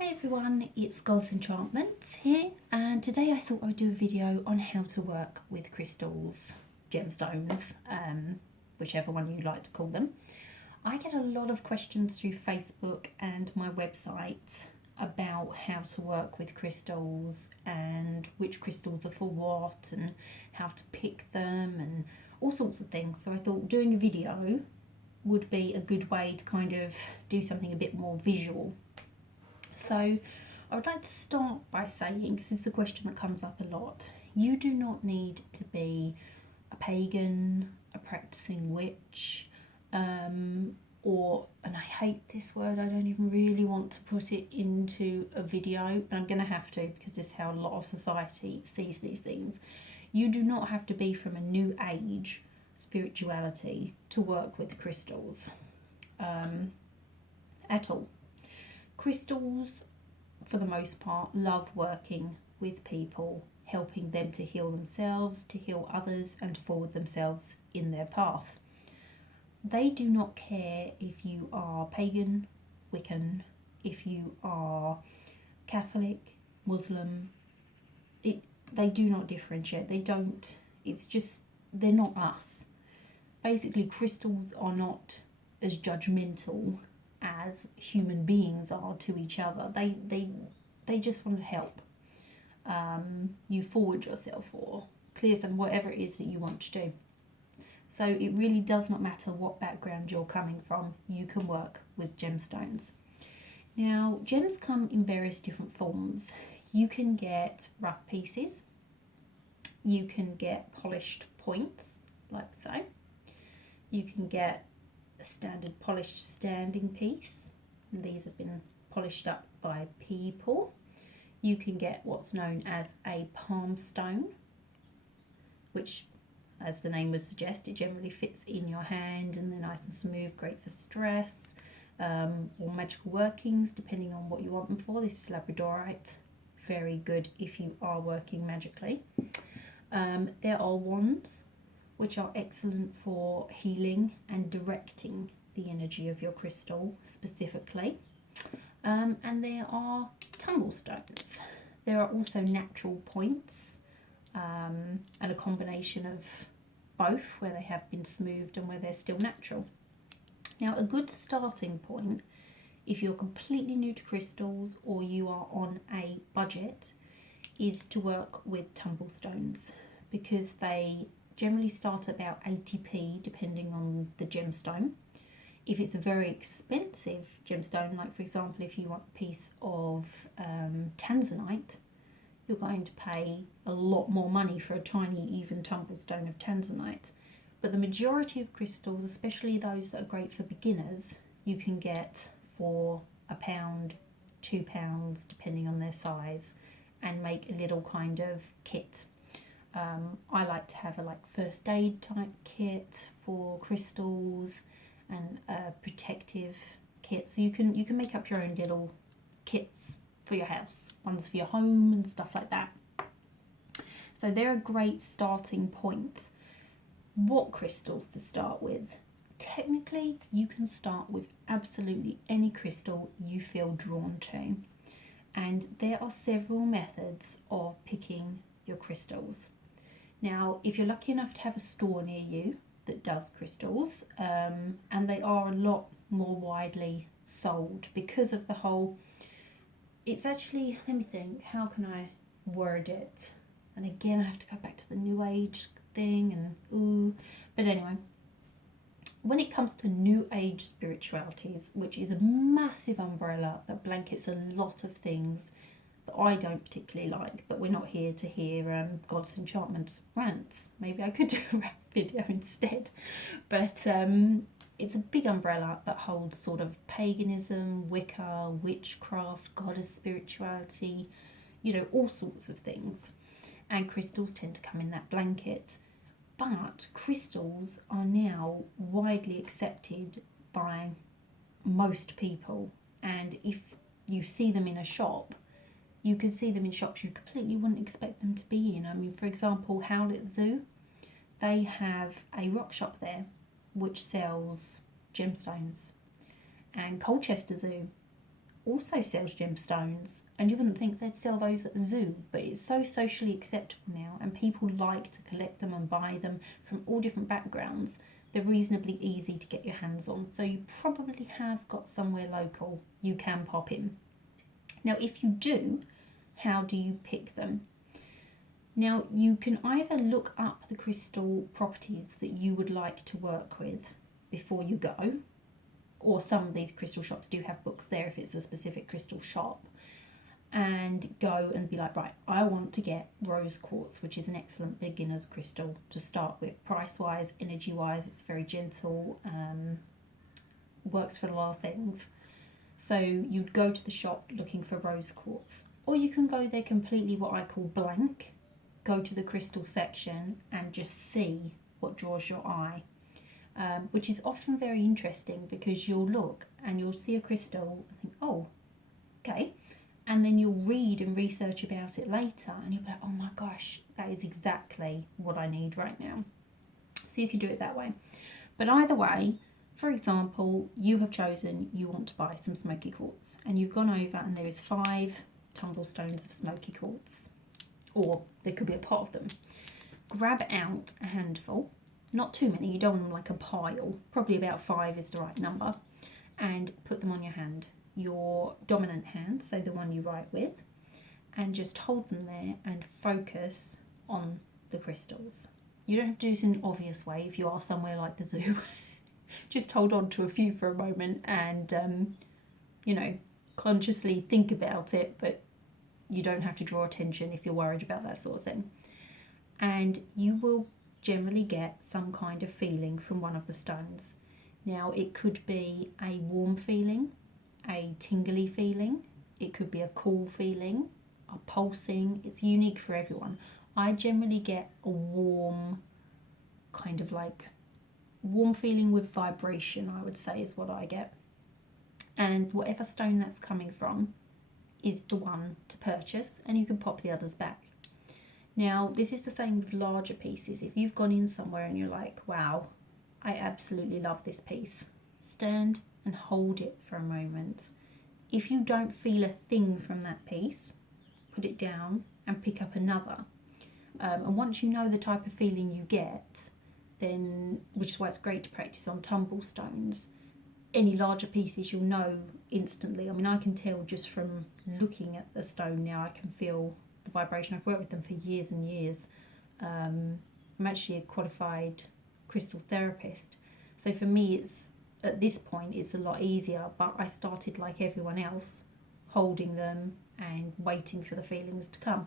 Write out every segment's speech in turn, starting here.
Hey everyone, it's Enchantment here, and today I thought I would do a video on how to work with crystals, gemstones, whichever one you like to call them. I get a lot of questions through Facebook and my website about how to work with crystals and which crystals are for what and how to pick them and all sorts of things. So I thought doing a video would be a good way to kind of do something a bit more visual. So I would like to start by saying, because this is a question that comes up a lot, you do not need to be a pagan, a practicing witch, or, and I hate this word, I don't even really want to put it into a video, but I'm going to have to because this is how a lot of society sees these things. You do not have to be from a new age spirituality to work with crystals at all. Crystals, for the most part, love working with people, helping them to heal themselves, to heal others, and to forward themselves in their path. They do not care if you are pagan, Wiccan, if you are Catholic, Muslim. They do not differentiate. They don't. It's just, they're not us. Basically, crystals are not as judgmental as human beings are to each other. They just want to help you forward yourself or clear some whatever it is that you want to do. So it really does not matter what background you're coming from, you can work with gemstones. Now, gems come in various different forms. You can get rough pieces, you can get polished points like so, you can get a standard polished standing piece. These have been polished up by people. You can get what's known as a palm stone, which, as the name would suggest, it generally fits in your hand and they're nice and smooth, great for stress or magical workings, depending on what you want them for. This is labradorite, very good if you are working magically. There are wands, which are excellent for healing and directing the energy of your crystal specifically. And there are tumble stones. There are also natural points and a combination of both, where they have been smoothed and where they're still natural. Now, a good starting point, if you're completely new to crystals or you are on a budget, is to work with tumble stones, because they generally start at about 80p depending on the gemstone. If it's a very expensive gemstone, like for example if you want a piece of tanzanite, you're going to pay a lot more money for a tiny even tumble stone of tanzanite. But the majority of crystals, especially those that are great for beginners, you can get for £1, £2 depending on their size, and make a little kind of kit. I like to have a first aid type kit for crystals and a protective kit, so you can make up your own little kits for your house, ones for your home and stuff like that. So they're a great starting point. What crystals to start with? Technically, you can start with absolutely any crystal you feel drawn to, and there are several methods of picking your crystals. Now, if you're lucky enough to have a store near you that does crystals, and they are a lot more widely sold because of the whole, it's actually, let me think, how can I word it? And again, I have to go back to the new age thing and but anyway, when it comes to new age spiritualities, which is a massive umbrella that blankets a lot of things that I don't particularly like, but we're not here to hear God's Enchantment's rants. Maybe I could do a rant video instead. But it's a big umbrella that holds sort of paganism, Wicca, witchcraft, goddess spirituality, all sorts of things. And crystals tend to come in that blanket. But crystals are now widely accepted by most people. And if you see them in a shop, you can see them in shops you completely wouldn't expect them to be in. I mean, for example, Howlett Zoo, they have a rock shop there which sells gemstones. And Colchester Zoo also sells gemstones, and you wouldn't think they'd sell those at the zoo, but it's so socially acceptable now, and people like to collect them and buy them from all different backgrounds. They're reasonably easy to get your hands on, so you probably have got somewhere local you can pop in. Now, if you do, how do you pick them? Now, you can either look up the crystal properties that you would like to work with before you go, or some of these crystal shops do have books there if it's a specific crystal shop, and go and be like, right, I want to get rose quartz, which is an excellent beginner's crystal to start with. Price-wise, energy-wise, it's very gentle, works for a lot of things. So you'd go to the shop looking for rose quartz, or you can go there completely what I call blank, go to the crystal section and just see what draws your eye. Which is often very interesting, because you'll look and you'll see a crystal and think, oh, okay. And then you'll read and research about it later and you'll be like, oh my gosh, that is exactly what I need right now. So you can do it that way. But either way, for example, you have chosen you want to buy some smoky quartz, and you've gone over and there is 5 tumblestones of smoky quartz, or there could be a pot of them. Grab out a handful. Not too many, you don't want them like a pile, probably about 5 is the right number, and put them on your hand, your dominant hand, so the one you write with, and just hold them there and focus on the crystals. You don't have to do this in an obvious way if you are somewhere like the zoo. Just hold on to a few for a moment and, consciously think about it, but you don't have to draw attention if you're worried about that sort of thing. And you will generally get some kind of feeling from one of the stones. Now, it could be a warm feeling, a tingly feeling, it could be a cool feeling, a pulsing. It's unique for everyone. I generally get a warm, kind of like warm feeling with vibration, I would say, is what I get. And whatever stone that's coming from is the one to purchase, and you can pop the others back. Now, this is the same with larger pieces. If you've gone in somewhere and you're like, wow, I absolutely love this piece, stand and hold it for a moment. If you don't feel a thing from that piece, put it down and pick up another. And once you know the type of feeling you get, then, which is why it's great to practice on tumble stones, any larger pieces you'll know instantly. I mean, I can tell just from looking at the stone now, I can feel the vibration. I've worked with them for years and years. I'm actually a qualified crystal therapist, so for me it's, at this point, it's a lot easier, but I started like everyone else, holding them and waiting for the feelings to come.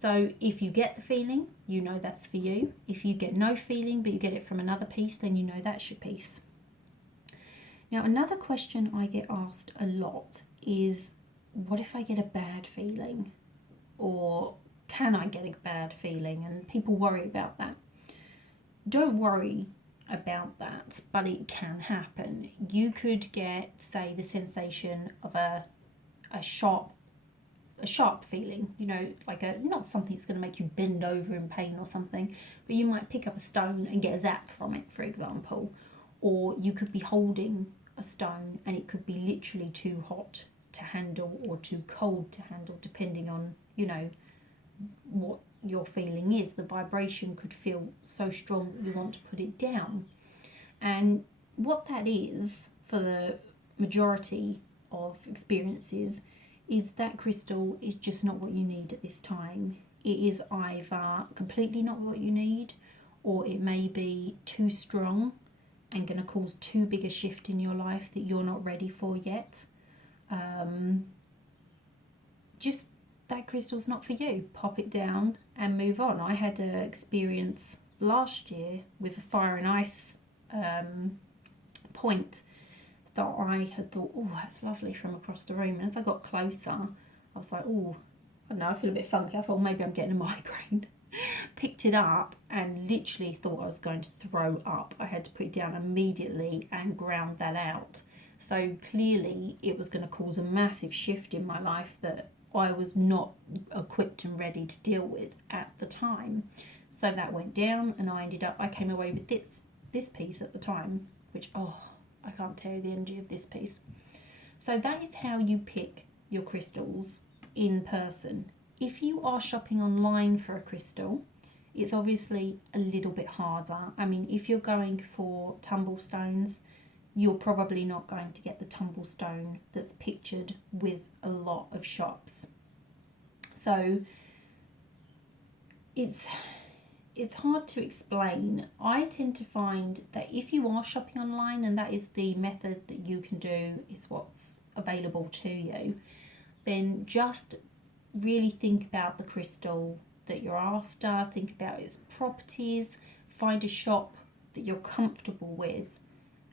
So if you get the feeling, you know that's for you. If you get no feeling but you get it from another piece, then you know that's your piece. Now, another question I get asked a lot is, what if I get a bad feeling? Or can I get a bad feeling? And people worry about that. Don't worry about that, but it can happen. You could get, say, the sensation of a sharp feeling, like not something that's going to make you bend over in pain or something, but you might pick up a stone and get a zap from it, for example. Or you could be holding a stone and it could be literally too hot to handle or too cold to handle, depending on what your feeling is. The vibration could feel so strong that you want to put it down. And what that is, for the majority of experiences, is that crystal is just not what you need at this time. It is either completely not what you need, or it may be too strong and going to cause too big a shift in your life that you're not ready for yet. Just that crystal's not for you. Pop it down and move on. I had an experience last year with a fire and ice point that I had thought, oh, that's lovely, from across the room. And as I got closer, I was like, oh, I don't know, I feel a bit funky. I thought maybe I'm getting a migraine. Picked it up and literally thought I was going to throw up. I had to put it down immediately and ground that out. So clearly it was going to cause a massive shift in my life that I was not equipped and ready to deal with at the time. So that went down, and I came away with this piece at the time, which, oh, I can't tell you the energy of this piece. So that is how you pick your crystals in person. If you are shopping online for a crystal, it's obviously a little bit harder. I mean, if you're going for tumblestones, you're probably not going to get the tumblestone that's pictured with a lot of shops. So it's hard to explain. I tend to find that if you are shopping online, and that is the method that you can do, is what's available to you, then just really think about the crystal that you're after, think about its properties, find a shop that you're comfortable with,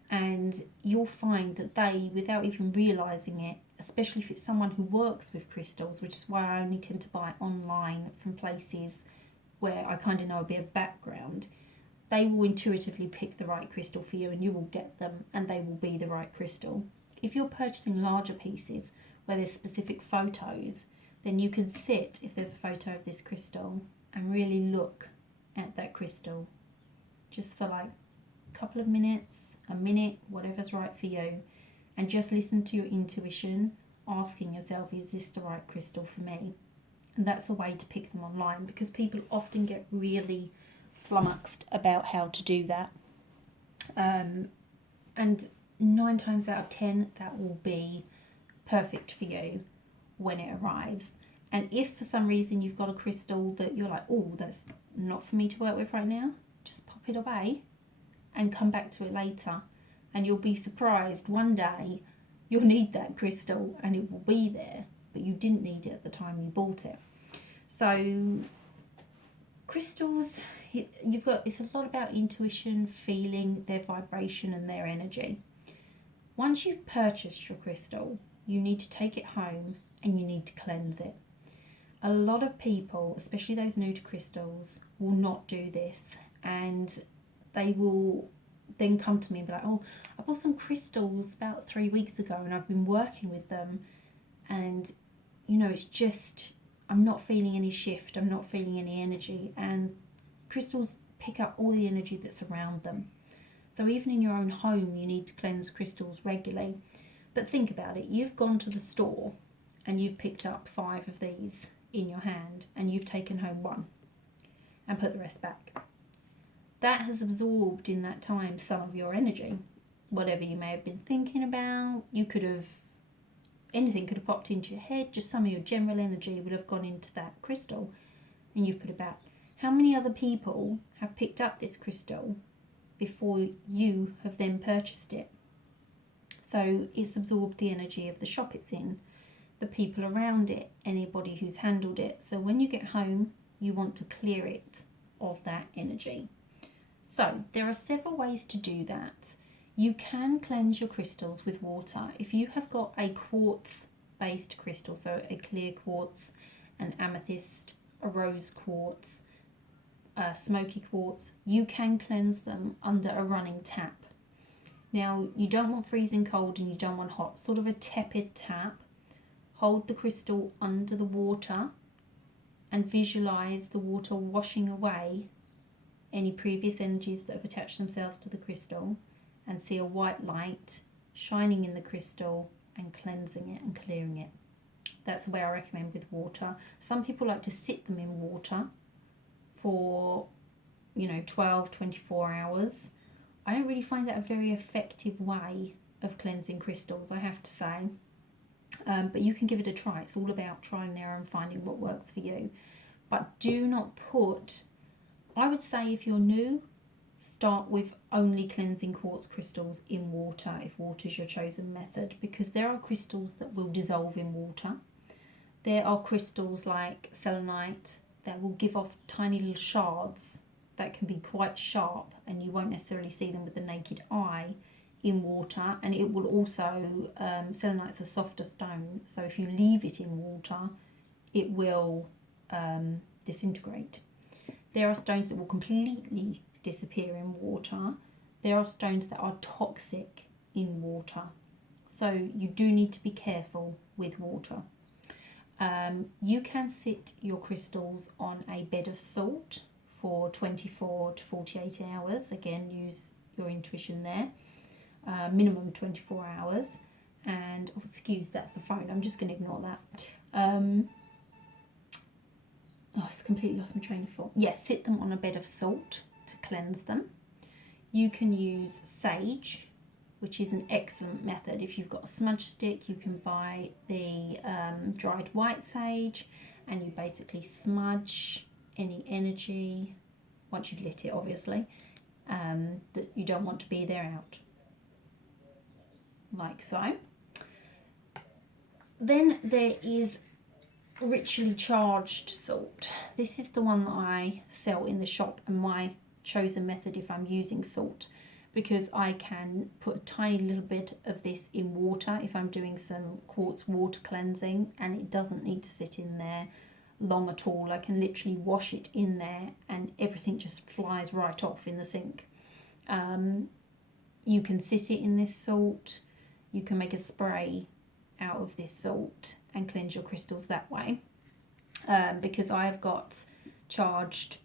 and you'll find that they, without even realising it, especially if it's someone who works with crystals, which is why I only tend to buy online from places where I kind of know a bit of background, they will intuitively pick the right crystal for you, and you will get them and they will be the right crystal. If you're purchasing larger pieces where there's specific photos, then you can sit, if there's a photo of this crystal, and really look at that crystal just for like a couple of minutes, a minute, whatever's right for you, and just listen to your intuition, asking yourself, is this the right crystal for me? And that's a way to pick them online, because people often get really flummoxed about how to do that. And 9 times out of 10, that will be perfect for you when it arrives. And if for some reason you've got a crystal that you're like, oh, that's not for me to work with right now, just pop it away and come back to it later. And you'll be surprised one day you'll need that crystal and it will be there, but you didn't need it at the time you bought it. So crystals, it's a lot about intuition, feeling their vibration and their energy. Once you've purchased your crystal, you need to take it home and you need to cleanse it. A lot of people, especially those new to crystals, will not do this, and they will then come to me and be like, oh, I bought some crystals about 3 weeks ago and I've been working with them, and it's just, I'm not feeling any shift, I'm not feeling any energy. And crystals pick up all the energy that's around them. So even in your own home, you need to cleanse crystals regularly. But think about it, you've gone to the store and you've picked up 5 of these in your hand and you've taken home 1 and put the rest back. That has absorbed in that time some of your energy. Whatever you may have been thinking about, anything could have popped into your head, just some of your general energy would have gone into that crystal and you've put it back. How many other people have picked up this crystal before you have then purchased it? So it's absorbed the energy of the shop it's in, the people around it, anybody who's handled it. So when you get home, you want to clear it of that energy. So there are several ways to do that. You can cleanse your crystals with water. If you have got a quartz-based crystal, so a clear quartz, an amethyst, a rose quartz, a smoky quartz, you can cleanse them under a running tap. Now, you don't want freezing cold and you don't want hot, sort of a tepid tap. Hold the crystal under the water and visualize the water washing away any previous energies that have attached themselves to the crystal, and see a white light shining in the crystal and cleansing it and clearing it. That's the way I recommend with water. Some people like to sit them in water for 12, 24 hours. I don't really find that a very effective way of cleansing crystals, I have to say. But you can give it a try. It's all about trial and error and finding what works for you. But do not put, I would say if you're new, start with only cleansing quartz crystals in water, if water is your chosen method, because there are crystals that will dissolve in water. There are crystals like selenite that will give off tiny little shards that can be quite sharp, and you won't necessarily see them with the naked eye in water. And it will also, selenite's a softer stone, so if you leave it in water, it will disintegrate. There are stones that will completely disappear in water. There are stones that are toxic in water. So you do need to be careful with water. You can sit your crystals on a bed of salt for 24 to 48 hours. Again, use your intuition there. Minimum 24 hours. and, oh, excuse, that's the phone, I'm just going to ignore that. Oh, it's completely lost my train of thought. Yes, sit them on a bed of salt to cleanse them. You can use sage, which is an excellent method. If you've got a smudge stick, you can buy the dried white sage, and you basically smudge any energy, once you've lit it obviously, that you don't want to be there out, like so. Then there is ritually charged salt. This is the one that I sell in the shop, and my chosen method if I'm using salt, because I can put a tiny little bit of this in water if I'm doing some quartz water cleansing, and it doesn't need to sit in there long at all. I can literally wash it in there and everything just flies right off in the sink. You can sit it in this salt, you can make a spray out of this salt and cleanse your crystals that way, because I've got charged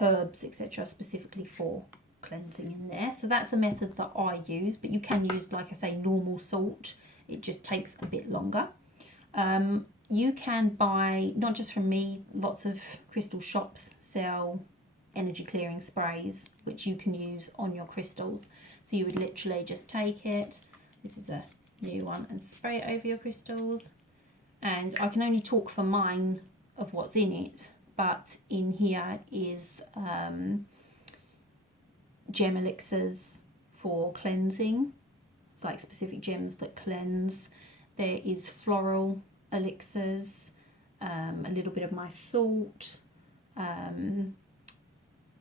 herbs etc specifically for cleansing in there. So that's a method that I use, but you can use, like I say, normal salt. It just takes a bit longer. You can buy, not just from me, lots of crystal shops sell energy clearing sprays which you can use on your crystals. So you would literally just take it, this is a new one, and spray it over your crystals. And I can only talk for mine of what's in it, but in here is gem elixirs for cleansing. It's like specific gems that cleanse. There is floral elixirs, a little bit of my salt,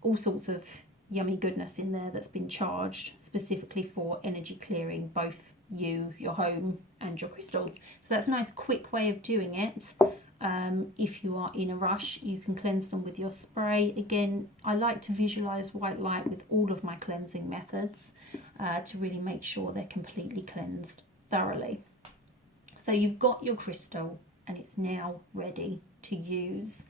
all sorts of yummy goodness in there that's been charged specifically for energy clearing, both you, your home and your crystals. So that's a nice quick way of doing it. If you are in a rush, you can cleanse them with your spray. Again, I like to visualize white light with all of my cleansing methods to really make sure they're completely cleansed thoroughly. So you've got your crystal and it's now ready to use.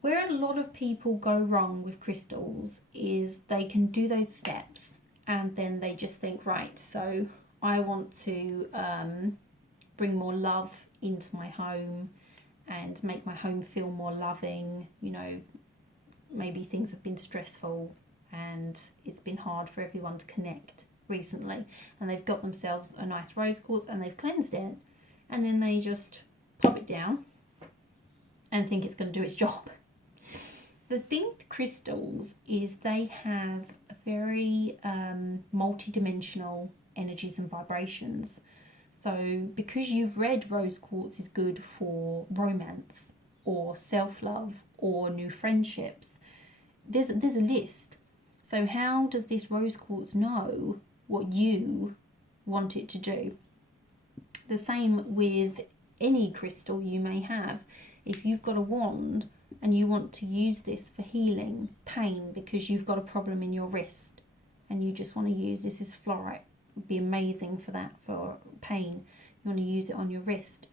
Where a lot of people go wrong with crystals is they can do those steps and then they just think, right, so I want to bring more love into my home and make my home feel more loving. You know, maybe things have been stressful and it's been hard for everyone to connect recently, and they've got themselves a nice rose quartz and they've cleansed it, and then they just pop it down and think it's going to do its job. The thing with crystals is they have a very multi-dimensional energies and vibrations. So because you've read rose quartz is good for romance or self-love or new friendships, there's a list. So how does this rose quartz know what you want it to do? The same with any crystal you may have. If you've got a wand and you want to use this for healing pain because you've got a problem in your wrist and you just want to use this as fluorite, it would be amazing for that, for pain. You want to use it on your wrist.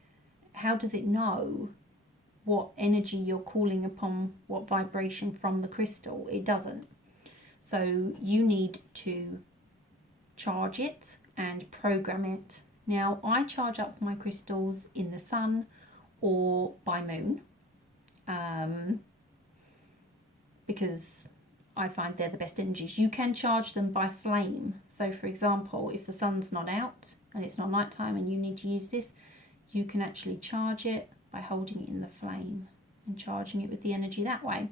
How does it know what energy you're calling upon, what vibration from the crystal? It doesn't. So you need to charge it and program it. Now, I charge up my crystals in the sun or by moon, because I find they're the best energies. You can charge them by flame. So for example, if the sun's not out and it's not nighttime and you need to use this, you can actually charge it by holding it in the flame and charging it with the energy that way.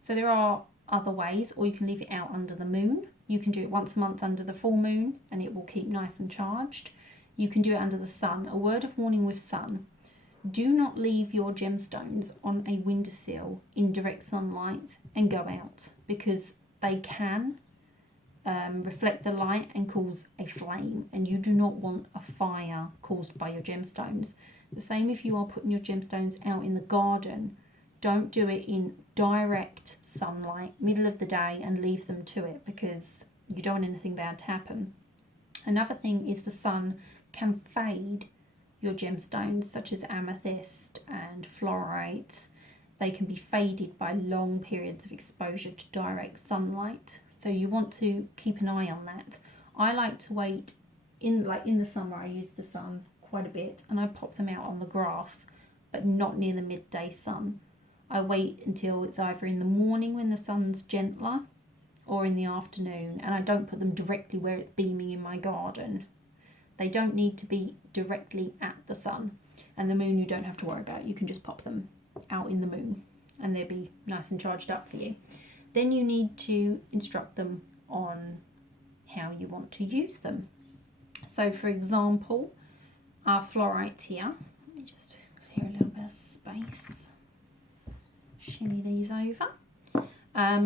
So there are other ways, or you can leave it out under the moon. You can do it once a month under the full moon and it will keep nice and charged. You can do it under the sun. A word of warning with sun: do not leave your gemstones on a windowsill in direct sunlight and go out, because they can reflect the light and cause a flame, and you do not want a fire caused by your gemstones. The same if you are putting your gemstones out in the garden. Don't do it in direct sunlight, middle of the day, and leave them to it, because you don't want anything bad to happen. Another thing is the sun can fade your gemstones, such as amethyst and fluorite. They can be faded by long periods of exposure to direct sunlight. So you want to keep an eye on that. I like to wait in the summer I use the sun quite a bit, and I pop them out on the grass, but not near the midday sun. I wait until it's either in the morning when the sun's gentler or in the afternoon, and I don't put them directly where it's beaming in my garden. They don't need to be directly at the sun, and the moon you don't have to worry about. You can just pop them out in the moon and they'll be nice and charged up for you. Then you need to instruct them on how you want to use them. So for example, our fluorite here, let me just clear a little bit of space, shimmy these over.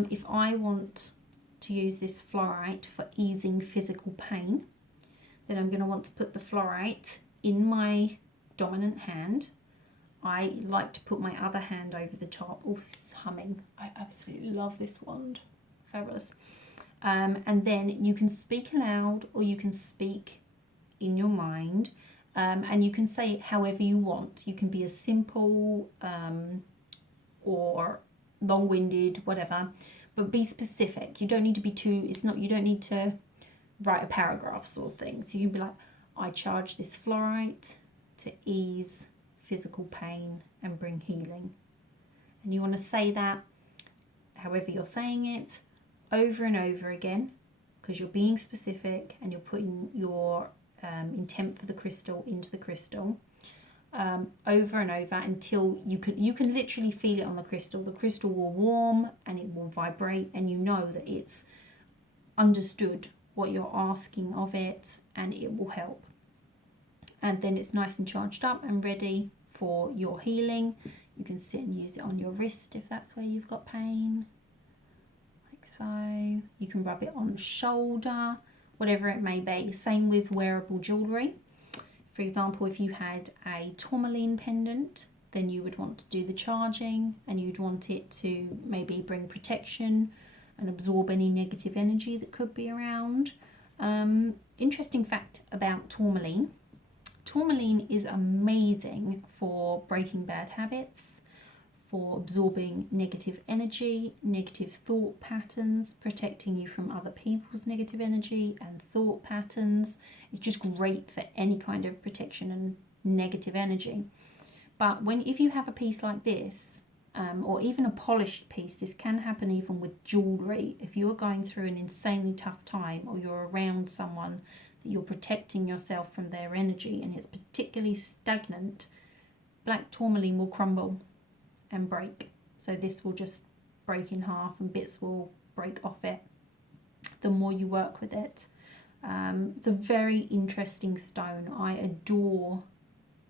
If I want to use this fluorite for easing physical pain, then I'm going to want to put the fluorite in my dominant hand. I like to put my other hand over the top. Oh, it's humming. I absolutely love this wand. Fabulous. And then you can speak aloud or you can speak in your mind, and you can say it however you want. You can be as simple or long-winded, whatever, but be specific. You don't need to be you don't need to write a paragraph sort of thing. So you can be like, I charge this fluorite to ease physical pain and bring healing. And you want to say that however you're saying it over and over again, because you're being specific and you're putting your intent for the crystal into the crystal, over and over until you can literally feel it on the crystal. The crystal will warm and it will vibrate, and you know that it's understood what you're asking of it, and it will help. And then it's nice and charged up and ready for your healing. You can sit and use it on your wrist if that's where you've got pain, like so. You can rub it on shoulder, whatever it may be. Same with wearable jewellery. For example, if you had a Tourmaline pendant, then you would want to do the charging, and you'd want it to maybe bring protection and absorb any negative energy that could be around. Interesting fact about tourmaline. Tourmaline is amazing for breaking bad habits, for absorbing negative energy, negative thought patterns, protecting you from other people's negative energy and thought patterns. It's just great for any kind of protection and negative energy. But if you have a piece like this, or even a polished piece, this can happen even with jewellery. If you're going through an insanely tough time, or you're around someone that you're protecting yourself from their energy and it's particularly stagnant, black tourmaline will crumble and break. So this will just break in half and bits will break off it the more you work with it. It's a very interesting stone. I adore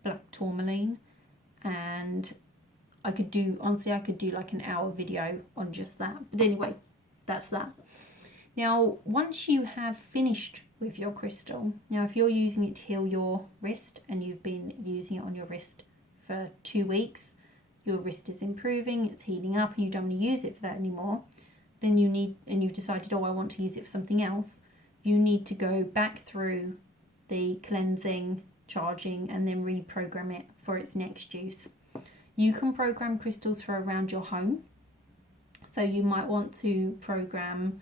black tourmaline, and I could do like an hour video on just that. But anyway, that's that. Now, once you have finished with your crystal, now if you're using it to heal your wrist and you've been using it on your wrist for 2 weeks, your wrist is improving, it's healing up, and you don't want to use it for that anymore, then you've decided, oh, I want to use it for something else, you need to go back through the cleansing, charging, and then reprogram it for its next use. You can program crystals for around your home. So you might want to program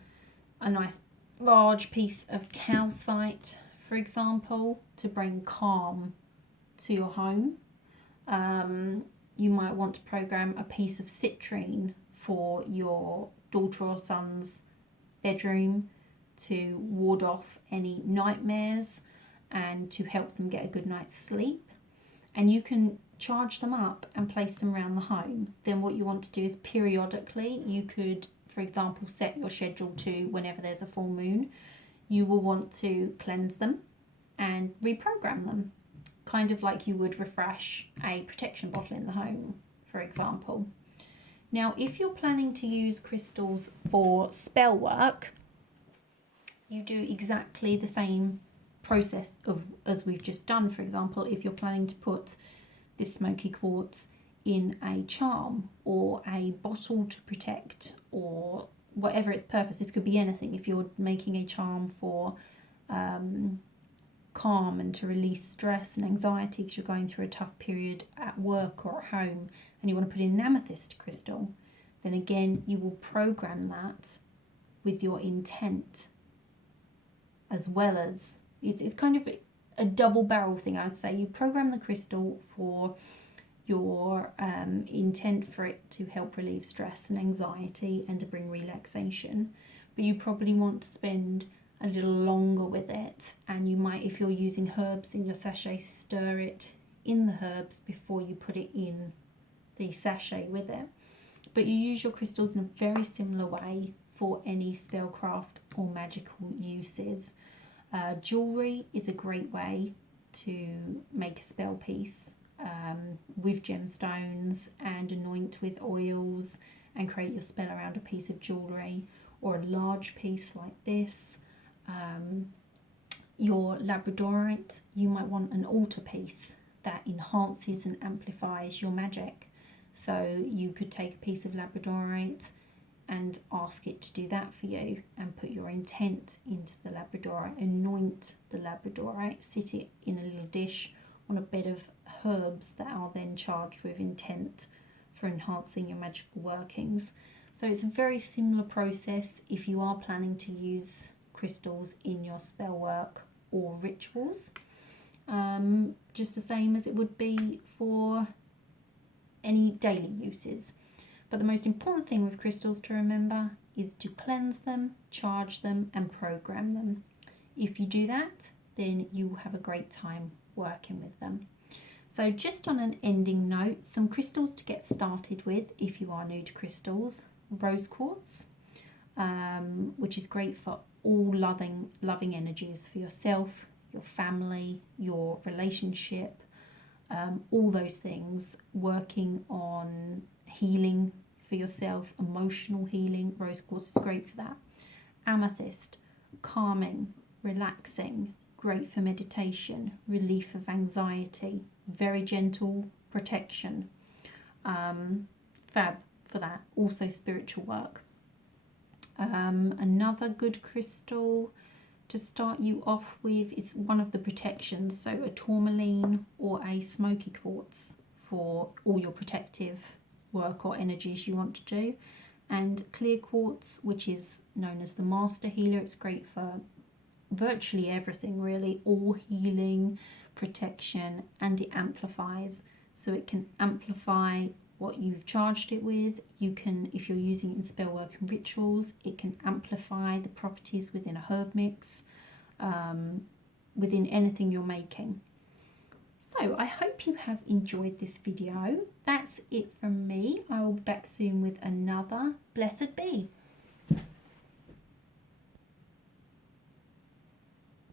a nice large piece of calcite, for example, to bring calm to your home. You might want to program a piece of citrine for your daughter or son's bedroom to ward off any nightmares and to help them get a good night's sleep. And you can charge them up and place them around the home. Then what you want to do is periodically, you could, for example, set your schedule to whenever there's a full moon, you will want to cleanse them and reprogram them, kind of like you would refresh a protection bottle in the home, for example. Now, if you're planning to use crystals for spell work, you do exactly the same process as we've just done. For example, if you're planning to put this smoky quartz in a charm or a bottle to protect, or whatever its purpose, this could be anything. If you're making a charm for calm and to release stress and anxiety because you're going through a tough period at work or at home, and you want to put in an amethyst crystal, then again you will program that with your intent as well as It's kind of a double barrel thing, I would say. You program the crystal for your intent for it to help relieve stress and anxiety and to bring relaxation, but you probably want to spend a little longer with it, and you might, if you're using herbs in your sachet, stir it in the herbs before you put it in the sachet with it. But you use your crystals in a very similar way for any spellcraft or magical uses. Jewellery is a great way to make a spell piece with gemstones, and anoint with oils and create your spell around a piece of jewellery, or a large piece like this. Your labradorite, you might want an altar piece that enhances and amplifies your magic. So you could take a piece of labradorite and ask it to do that for you, and put your intent into the labradorite, anoint the labradorite, sit it in a little dish on a bed of herbs that are then charged with intent for enhancing your magical workings. So it's a very similar process if you are planning to use crystals in your spell work or rituals, just the same as it would be for any daily uses. But the most important thing with crystals to remember is to cleanse them, charge them, and program them. If you do that, then you will have a great time working with them. So just on an ending note, some crystals to get started with if you are new to crystals. Rose quartz, which is great for all loving energies, for yourself, your family, your relationship, all those things, working on healing for yourself, emotional healing. Rose quartz is great for that. Amethyst, calming, relaxing, great for meditation, relief of anxiety, very gentle protection. Fab for that. Also spiritual work. Another good crystal to start you off with is one of the protections, so a tourmaline or a smoky quartz for all your protective work or energies you want to do, and clear quartz, which is known as the master healer. It's great for virtually everything really, all healing, protection, and it amplifies, so it can amplify what you've charged it with. You can, if you're using it in spell work and rituals, it can amplify the properties within a herb mix, within anything you're making. So I hope you have enjoyed this video. That's it from me. I will be back soon with another. Blessed be.